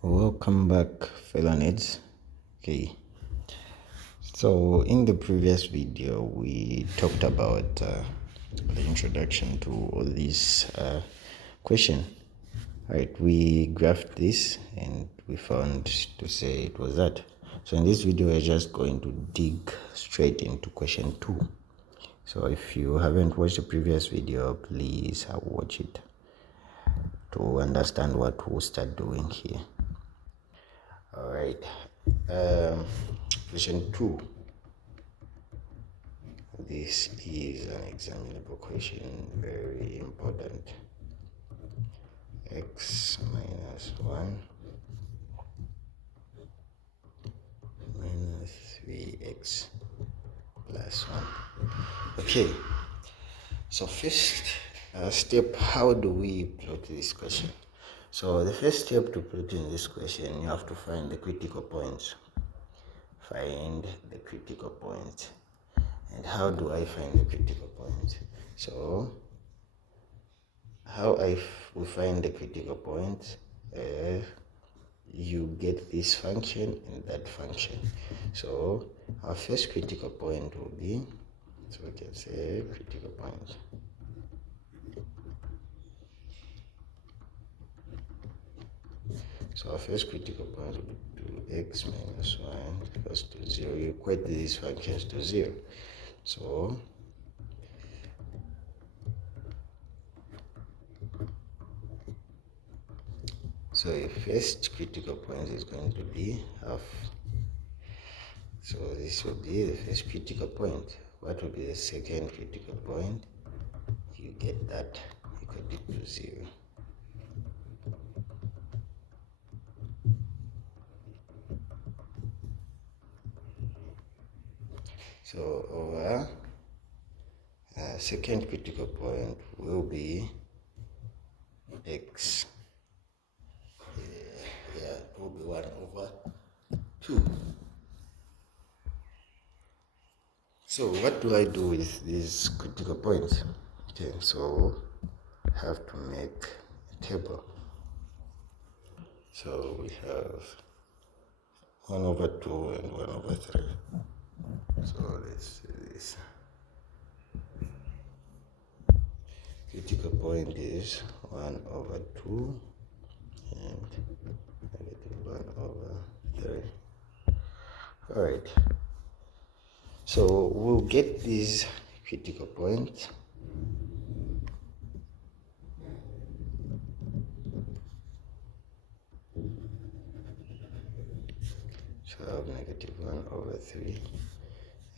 Welcome back, fellow nerds. Okay, so in the previous video we talked about the introduction to all these question. Right, we graphed this and we found to say it was that. So in this video we're just going to dig straight into question 2. So if you haven't watched the previous video, please watch it to understand what we'll start doing here. All right, question 2. This is an examinable question, very important. X minus 1 minus 3x plus 1. Okay, so first step, how do we plot this question? So the first step to plot in this question, you have to find the critical points. Find the critical points. And how do I find the critical points? So how we find the critical points, you get this function and that function. So our first critical point will be, so we can say critical point. So our first critical point will be 2x minus 1 equals to 0. You equate these functions to 0. So the first critical point is going to be half. So this will be the first critical point. What will be the second critical point? You get that equal to 0. So over second critical point will be x. It will be 1 over 2. So what do I do with these critical points? Okay, so I have to make a table. So we have 1 over 2 and 1 over 3. So let's do this. Critical point is 1 over 2 and negative 1 over 3. Alright. So we'll get these critical points. So I have negative 1 over 3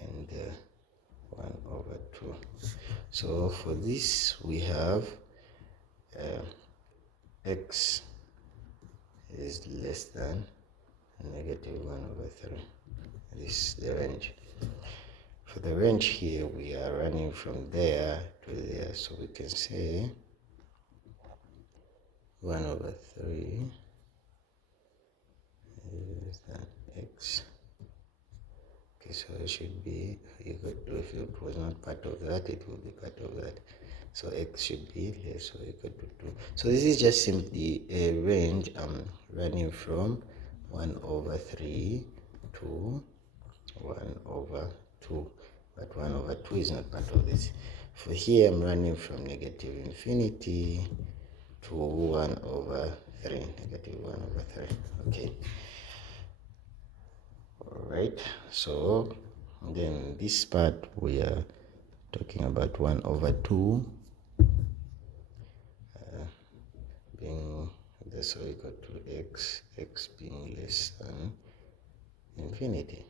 and 1 over 2. So for this we have x is less than negative 1 over 3. This is the range. For the range here, we are running from there to there, so we can say 1 over 3 is than x. Okay, so it should be equal to, if it was not part of that, it will be part of that. So x should be less or equal to 2. So this is just simply a range I'm running from 1 over 3 to 1 over 2. But 1 over 2 is not part of this. For here, I'm running from negative infinity to 1 over 3. Negative 1 over 3. Okay. Alright. So then this part we are talking about 1 over 2 being this equal to x being less than infinity.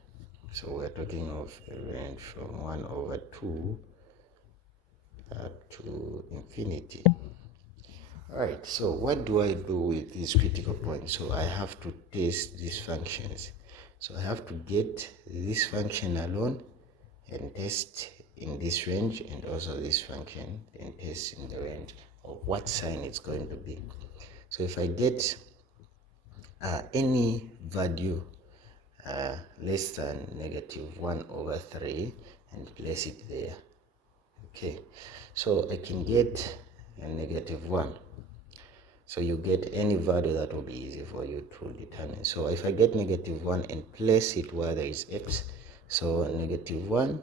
So we're talking of a range from 1 over 2 up to infinity. Alright, so what do I do with these critical points? So I have to test these functions. So I have to get this function alone and test in this range, and also this function and test in the range of what sign it's going to be. So if I get any value less than negative 1 over 3 and place it there. Okay, so I can get a negative 1. So you get any value that will be easy for you to determine. So if I get -1 and place it where there is x, so -1,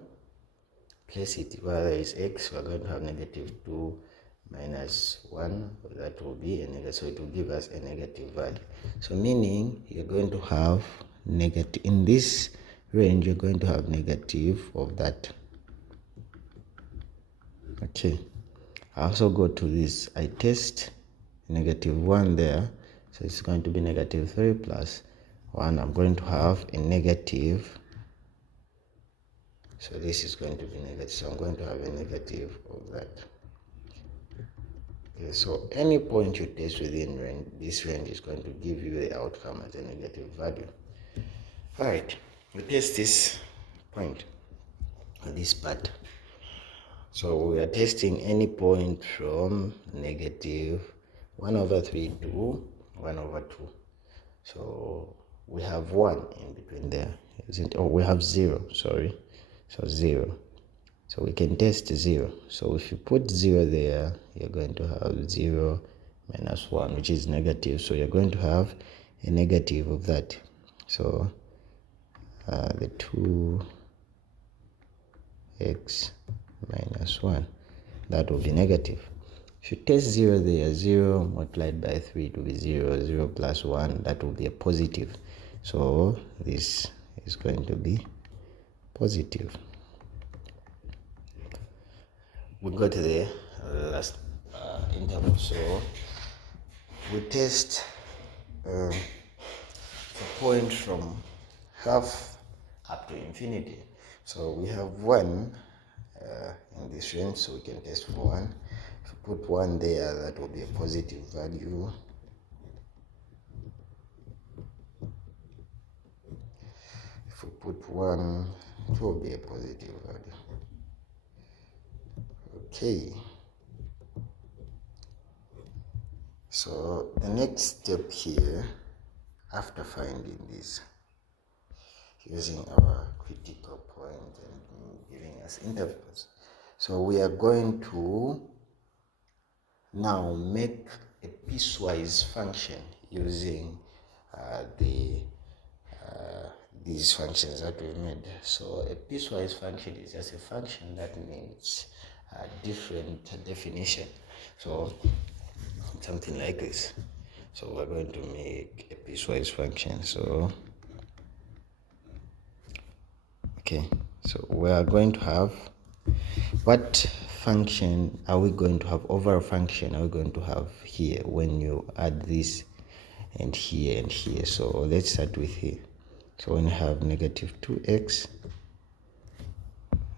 place it where there is x, we're going to have -2 minus 1, that will be a negative, so it will give us a negative value. So meaning you're going to have negative, in this range you're going to have negative of that. Okay, I also go to this, I test -1 there, so it's going to be -3 plus 1. I'm going to have a negative, so this is going to be negative, so I'm going to have a negative of that. Okay, so any point you test within range, this range is going to give you the outcome as a negative value. All right, we test this point, this part. So we are testing any point from -1/3 to 1/2. So we have 1 in between there, isn't it? Oh, we have 0, sorry. So 0. So we can test 0. So if you put 0 there, you're going to have 0 minus 1, which is negative. So you're going to have a negative of that. So the 2x minus 1, that will be negative. If you test 0 there, 0 multiplied by 3, it will be 0. 0 plus 1, that will be a positive. So this is going to be positive. We go to the last interval. So we test the point from half up to infinity. So we have 1 in this range, so we can test for 1. If you put 1 there, that will be a positive value. If we put 1, it will be a positive value. Okay. So the next step here, after finding this, using our critical point and giving us intervals, so we are going to now make a piecewise function using these functions that we made. So a piecewise function is just a function that means a different definition. So something like this. So we're going to make a piecewise function. So okay, so we are going to have, what function are we going to have, overall function are we going to have here when you add this and here and here? So let's start with here. So when you have -2x,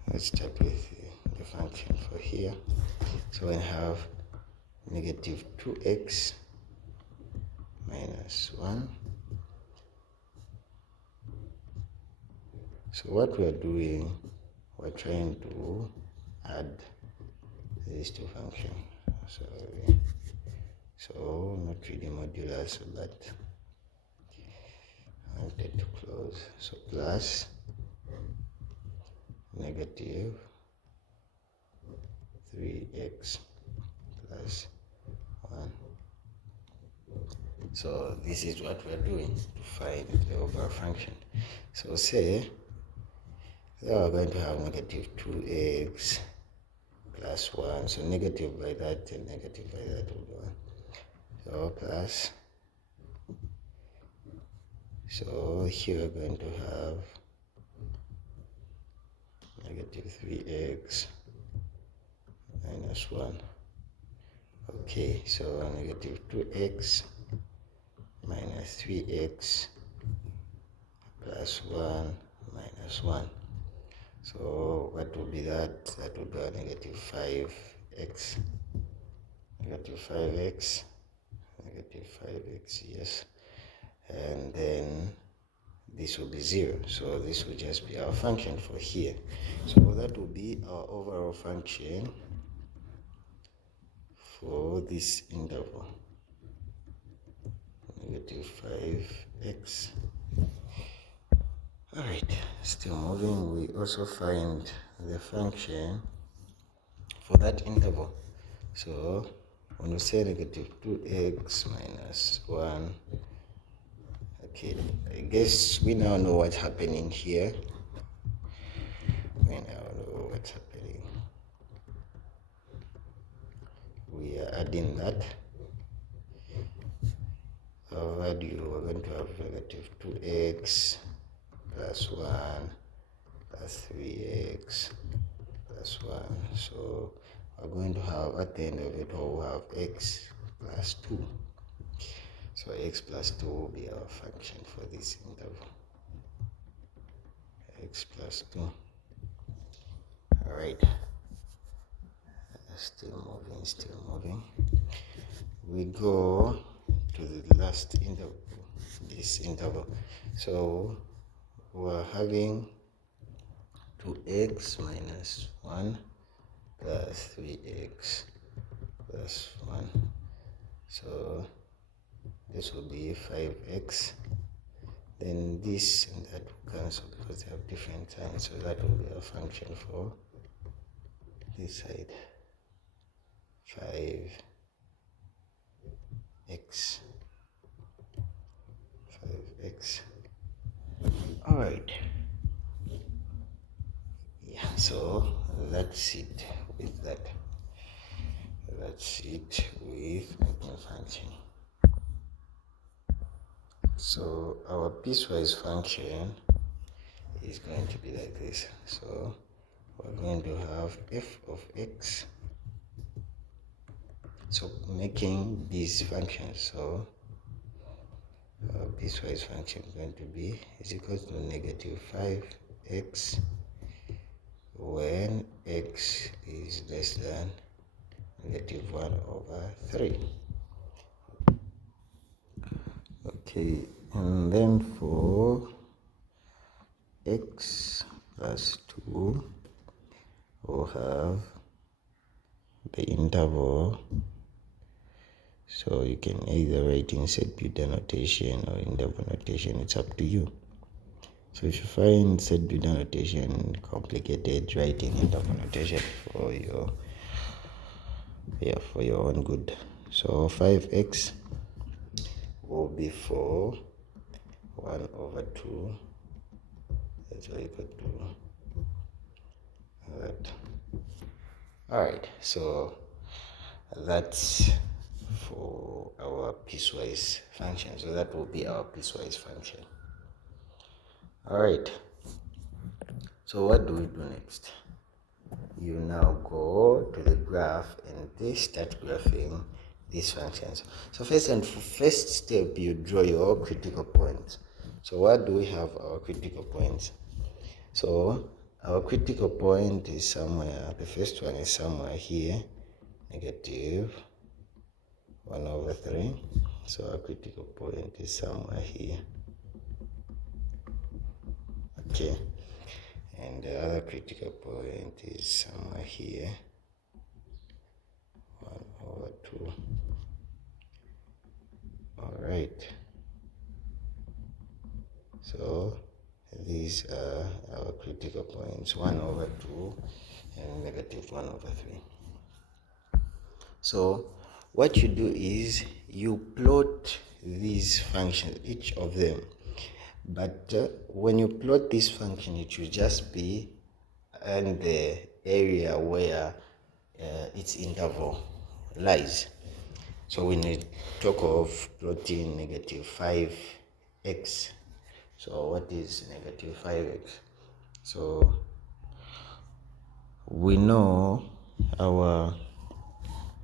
let's start with the function for here. So when you have -2x minus 1. So what we are doing, we're trying to add these two functions. So not really modular, so that I wanted to close. So plus -3x plus 1. So this is what we're doing to find the overall function. So say we're going to have -2x plus 1. So negative by that and negative by that will be 1. So plus. So here we're going to have -3x minus 1. Okay, so -2x minus 3x plus 1 minus 1. So what will be that? That will be a -5x. -5x. -5x, yes. And then this will be 0. So this will just be our function for here. So that will be our overall function for this interval. -5x. Alright, still moving, we also find the function for that interval. So when we say negative 2x minus 1, okay, I guess we now know what's happening here. We now know what's happening. We are adding that. Our value, we're going to have negative 2x plus 1 plus 3x plus 1. So we're going to have, at the end of it all, we'll have x plus 2. So x plus 2 will be our function for this interval. X plus 2. Alright. Still moving. We go to the last interval, this interval. So we're having 2x minus 1 plus 3x plus 1. So this will be 5x. Then this and that will cancel because they have different signs. So that will be a function for this side. 5x. Alright. Yeah, so that's it with that. That's it with making function. So our piecewise function is going to be like this. So we're going to have f of x. So making these functions, so our piecewise function is going to be is equal to negative 5x when x is less than negative 1 over 3. Okay, and then for x plus 2, we'll have the interval. So you can either write in set Buda notation or interval notation, it's up to you. So if you find set Buda notation complicated, write in interval notation for your own good. So 5x will be for 1 over 2. That's what you could do. That. Alright, so that's for our piecewise function. So that will be our piecewise function. Alright, so what do we do next? You now go to the graph and they start graphing these functions. So first step, you draw your critical points. So what do we have our critical points? So our critical point is somewhere, the first one is somewhere here, negative 1 over 3. So our critical point is somewhere here. Okay. And the other critical point is somewhere here, 1 over 2. Alright. So these are our critical points, 1 over 2 and negative 1 over 3. So what you do is you plot these functions, each of them. But when you plot this function, it should just be in the area where its interval lies. So when we talk of plotting negative 5x, so what is negative 5x? So we know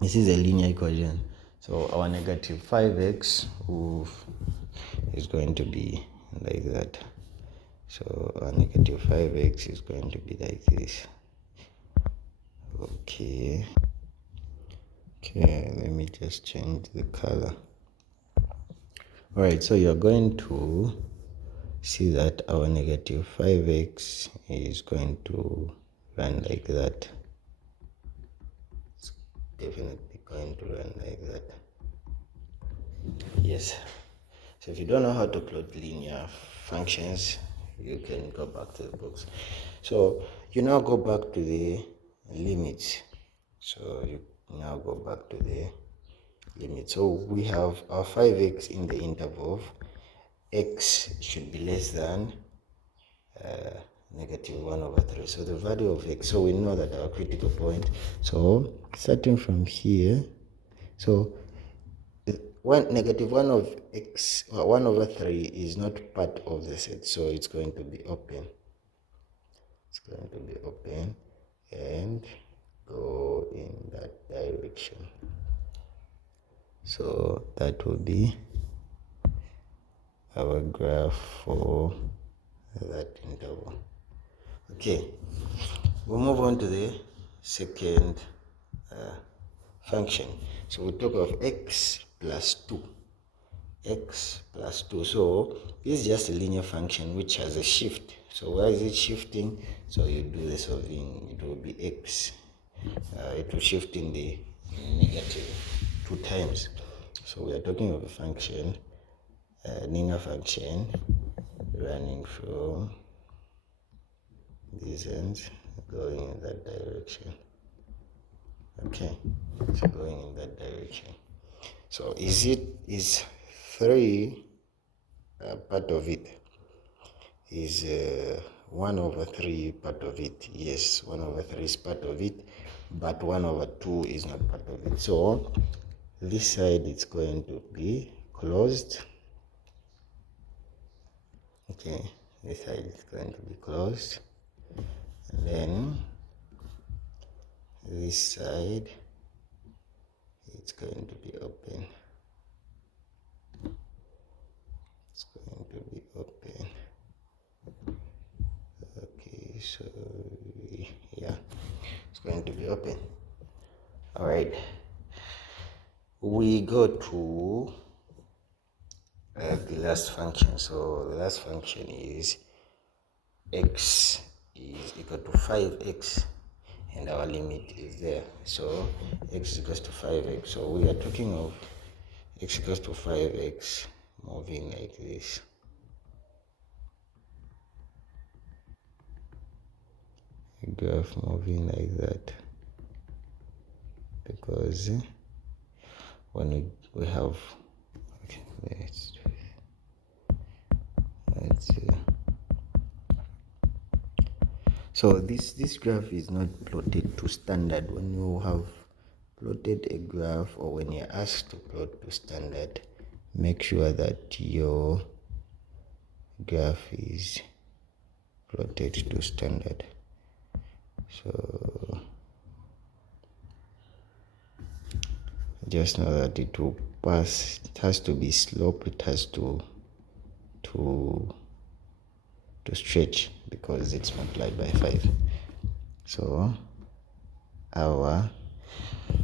this is a linear equation. So our negative 5x is going to be like that. So our negative 5x is going to be like this. Okay, let me just change the color. Alright, so you're going to see that our negative 5x is going to run like that. It's definitely going to run like that. Yes. So if you don't know how to plot linear functions, you can go back to the books. So you now go back to the limits. So you now go back to the limit. So we have our 5x in the interval of x should be less than negative 1 over 3. So the value of x, so we know that our critical point, so starting from here, so when negative 1 of x, 1 over 3 is not part of the set, so it's going to be open. It's going to be open and go in that direction. So that will be our graph for that interval. Okay, we'll move on to the second function. So we talk of x plus 2. X plus 2. So this is just a linear function which has a shift. So why is it shifting? So you do the solving, it will be x. It will shift in the negative 2 times. So we are talking of a function, a linear function running from these ends going in that direction. Okay, so going in that direction. So is 3 part of it? Is 1 over 3 part of it? Yes, 1 over 3 is part of it, but 1 over 2 is not part of it. So this side is going to be closed. Okay, this side is going to be closed. And then this side, it's going to be open. It's going to be open. Okay, so yeah, it's going to be open. All right, we go to the last function. So the last function is x is equal to 5x, and our limit is there. So x is equal to 5x. So we are talking of x equals to 5x moving like this. A graph moving like that, because when we have, okay, let's see. So this graph is not plotted to standard. When you have plotted a graph, or when you're asked to plot to standard, make sure that your graph is plotted to standard. So just know that it will pass. It has to be slope. It has to stretch, because it's multiplied by 5. So our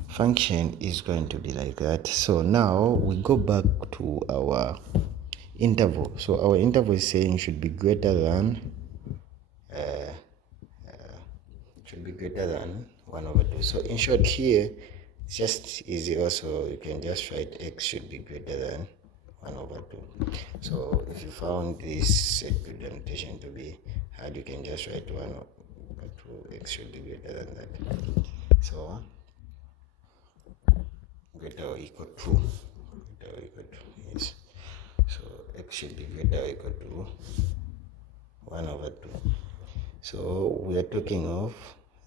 function is going to be like that. So now we go back to our interval. So our interval is saying should be greater than 1 over 2. So in short, here it's just easy. Also, you can just write x should be greater than 1 over 2. So if you found this set notation to be hard, you can just write 1 over 2, x should be greater than that. So greater or equal to, yes. So x should be greater or equal to 1 over 2. So we are talking of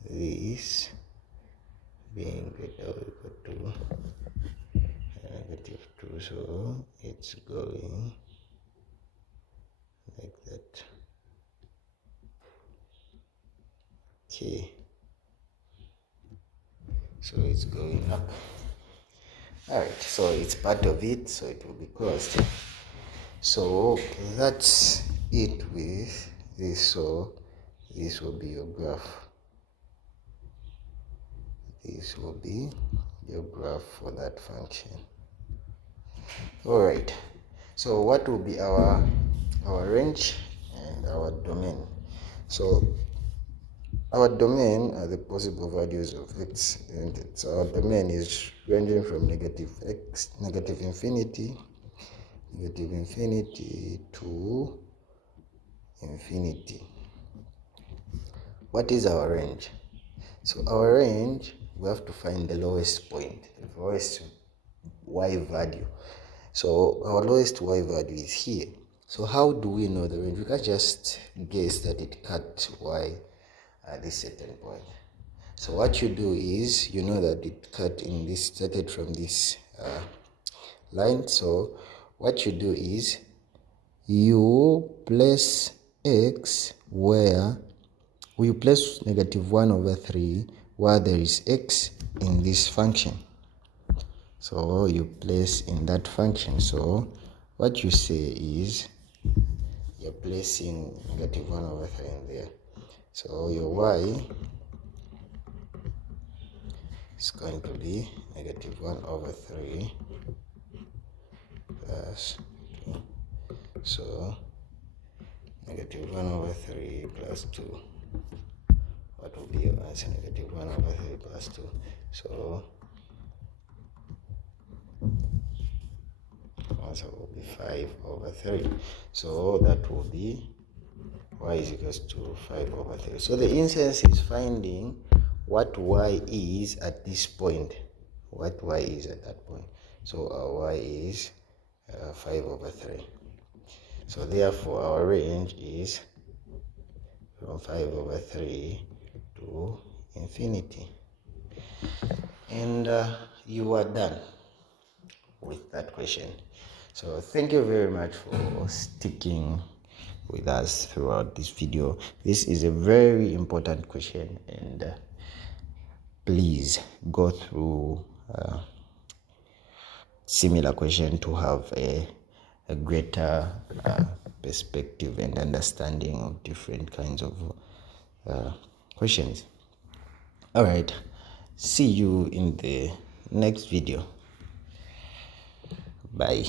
this being greater or equal to negative 2. So it's going like that. Okay. So it's going up. Alright, so it's part of it, so it will be closed. So that's it with this. So this will be your graph. This will be your graph for that function. Alright, so what will be our range and our domain? So our domain are the possible values of x, isn't it? So our domain is ranging from negative infinity to infinity. What is our range? So our range, we have to find the lowest point, the lowest y value. So our lowest y value is here. So how do we know the range? We can just guess that it cut y at this certain point. So what you do is, you know that it cut in this, started from this line. So what you do is you place x where you place -1/3 where there is x in this function. So you place in that function. So what you say is you're placing -1/3 in there. So your y is going to be -1/3 plus 2. So -1/3 plus 2. What will be your answer? -1/3 plus 2. So answer will be 5/3. So that will be y is equals to 5/3. So the instance is finding what y is at this point. What y is at that point. So our y is 5/3. So therefore our range is from 5/3 to infinity. And you are done with that question. So thank you very much for sticking with us throughout this video. This is a very important question, and please go through similar question to have a greater perspective and understanding of different kinds of questions. All right, see you in the next video. Bye.